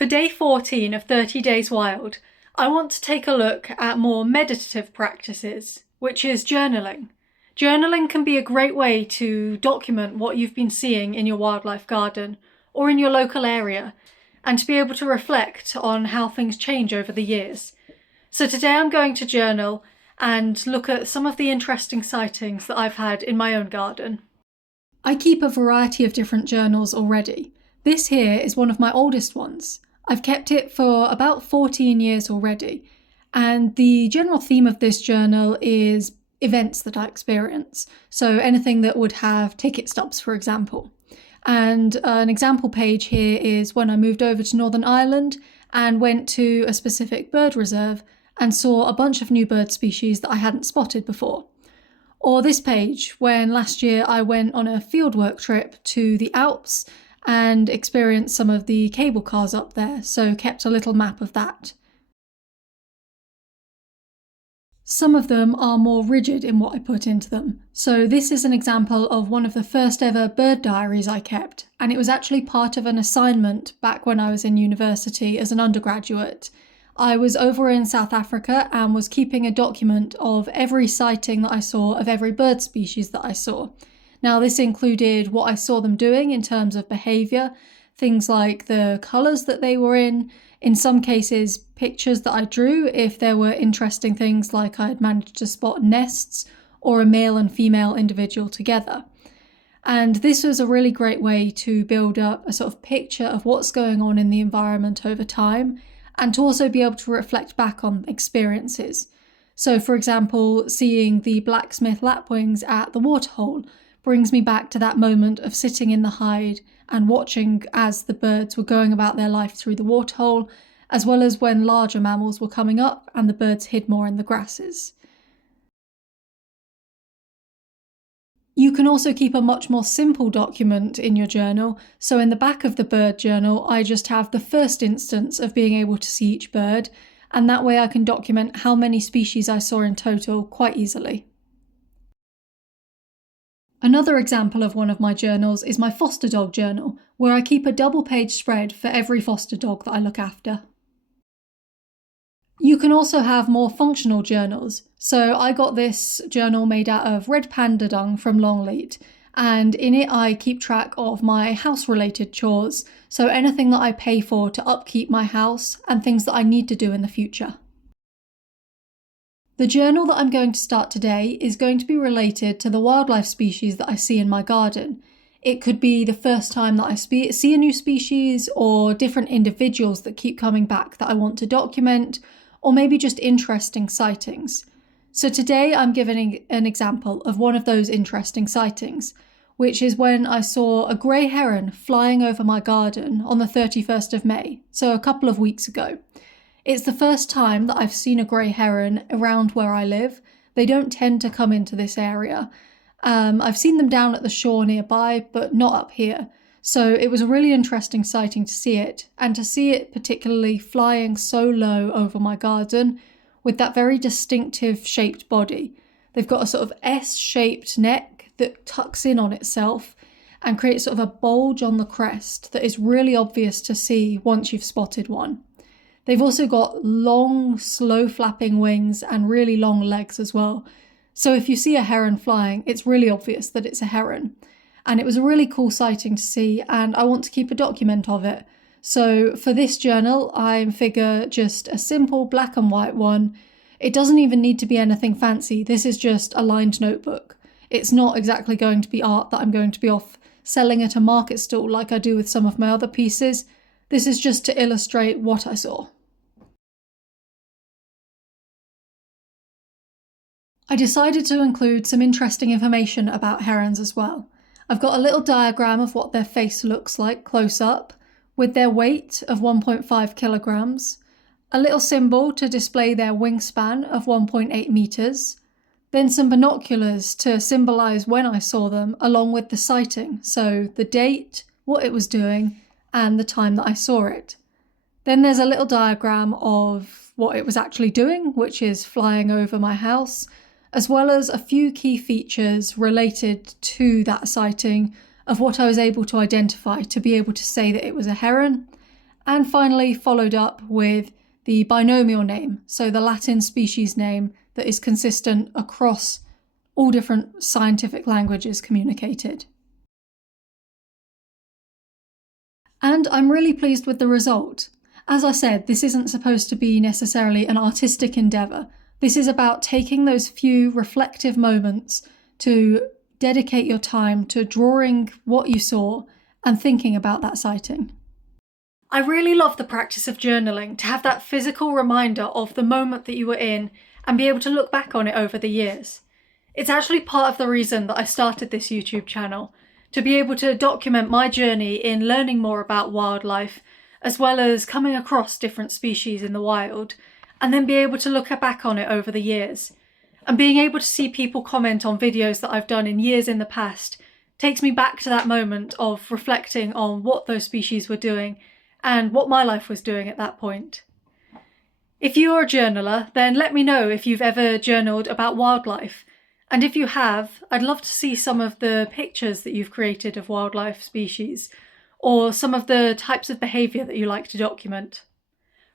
For day 14 of 30 Days Wild, I want to take a look at more meditative practices, which is journaling. Journaling can be a great way to document what you've been seeing in your wildlife garden or in your local area, and to be able to reflect on how things change over the years. So today I'm going to journal and look at some of the interesting sightings that I've had in my own garden. I keep a variety of different journals already. This here is one of my oldest ones. I've kept it for about 14 years already, and the general theme of this journal is events that I experience. So anything that would have ticket stubs, for example. And an example page here is when I moved over to Northern Ireland and went to a specific bird reserve and saw a bunch of new bird species that I hadn't spotted before. Or this page, when last year I went on a fieldwork trip to the Alps and experienced some of the cable cars up there, so kept a little map of that. Some of them are more rigid in what I put into them. So this is an example of one of the first ever bird diaries I kept, and it was actually part of an assignment back when I was in university as an undergraduate. I was over in South Africa and was keeping a document of every sighting that I saw of every bird species that I saw. Now this included what I saw them doing in terms of behaviour, things like the colours that they were in some cases pictures that I drew if there were interesting things like I had managed to spot nests or a male and female individual together. And this was a really great way to build up a sort of picture of what's going on in the environment over time, and to also be able to reflect back on experiences. So for example, seeing the blacksmith lapwings at the waterhole brings me back to that moment of sitting in the hide and watching as the birds were going about their life through the waterhole, as well as when larger mammals were coming up and the birds hid more in the grasses. You can also keep a much more simple document in your journal. So in the back of the bird journal, I just have the first instance of being able to see each bird, and that way I can document how many species I saw in total quite easily. Another example of one of my journals is my foster dog journal, where I keep a double-page spread for every foster dog that I look after. You can also have more functional journals. So I got this journal made out of red panda dung from Longleat, and in it I keep track of my house-related chores, so anything that I pay for to upkeep my house and things that I need to do in the future. The journal that I'm going to start today is going to be related to the wildlife species that I see in my garden. It could be the first time that I see a new species, or different individuals that keep coming back that I want to document, or maybe just interesting sightings. So today I'm giving an example of one of those interesting sightings, which is when I saw a grey heron flying over my garden on the 31st of May, so a couple of weeks ago. It's the first time that I've seen a grey heron around where I live. They don't tend to come into this area. I've seen them down at the shore nearby, but not up here. So it was a really interesting sighting to see it, and to see it particularly flying so low over my garden with that very distinctive shaped body. They've got a sort of S-shaped neck that tucks in on itself and creates sort of a bulge on the crest that is really obvious to see once you've spotted one. They've also got long, slow flapping wings and really long legs as well. So if you see a heron flying, it's really obvious that it's a heron. And it was a really cool sighting to see, and I want to keep a document of it. So for this journal, I figure just a simple black and white one. It doesn't even need to be anything fancy. This is just a lined notebook. It's not exactly going to be art that I'm going to be off selling at a market stall like I do with some of my other pieces. This is just to illustrate what I saw. I decided to include some interesting information about herons as well. I've got a little diagram of what their face looks like close up, with their weight of 1.5 kilograms, a little symbol to display their wingspan of 1.8 meters, then some binoculars to symbolise when I saw them, along with the sighting, so the date, what it was doing, and the time that I saw it. Then there's a little diagram of what it was actually doing, which is flying over my house, as well as a few key features related to that sighting of what I was able to identify to be able to say that it was a heron, and finally followed up with the binomial name, so the Latin species name that is consistent across all different scientific languages communicated. And I'm really pleased with the result. As I said, this isn't supposed to be necessarily an artistic endeavour. This is about taking those few reflective moments to dedicate your time to drawing what you saw and thinking about that sighting. I really love the practice of journaling, to have that physical reminder of the moment that you were in and be able to look back on it over the years. It's actually part of the reason that I started this YouTube channel, to be able to document my journey in learning more about wildlife, as well as coming across different species in the wild, and then be able to look back on it over the years. And being able to see people comment on videos that I've done in years in the past takes me back to that moment of reflecting on what those species were doing and what my life was doing at that point. If you're a journaler, then let me know if you've ever journaled about wildlife. And if you have, I'd love to see some of the pictures that you've created of wildlife species, or some of the types of behaviour that you like to document.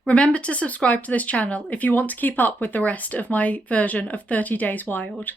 Remember to subscribe to this channel if you want to keep up with the rest of my version of 30 Days Wild.